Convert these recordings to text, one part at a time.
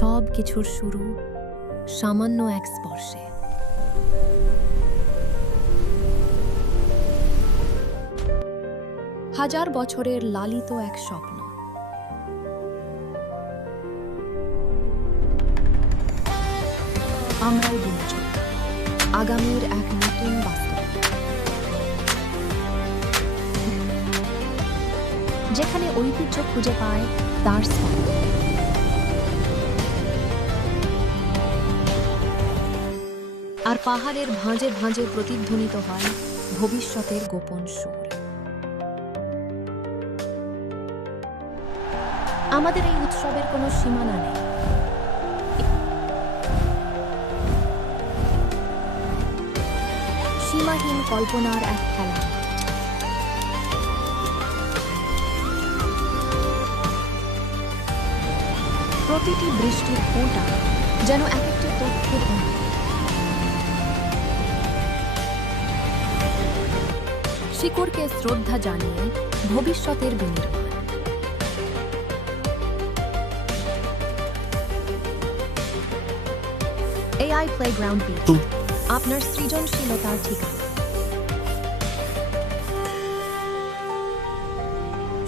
সব কিছুর শুরু সামান্য এক স্পর্শে। হাজার বছরের লালিত এক স্বপ্ন। আমরাই বিমোচন, আগামীর এক নতুন বাস্তবতা, যেখানে ঐতিহ্য খুঁজে পায় তার স্পন্দন। আর পাহাড়ের ভাঁজে ভাঁজে প্রতিধ্বনিত হয় ভবিষ্যতের গোপন সুর। আমাদের এই উৎসবের কোনো সীমানা নেই। সীমাহীন কল্পনার এক খেলা। প্রতিটি বৃষ্টির ফোঁটা যেন এক একটি তথ্যের অণু। শিকড়কে শ্রদ্ধা জানিয়ে ভবিষ্যতের বিনির্মাণ। AI প্লেগ্রাউন্ড বিট, আপনার সৃজনশীলতার ঠিকানা।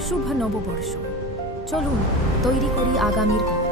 শুভ নববর্ষ, চলুন তৈরি করি আগামীর পথ।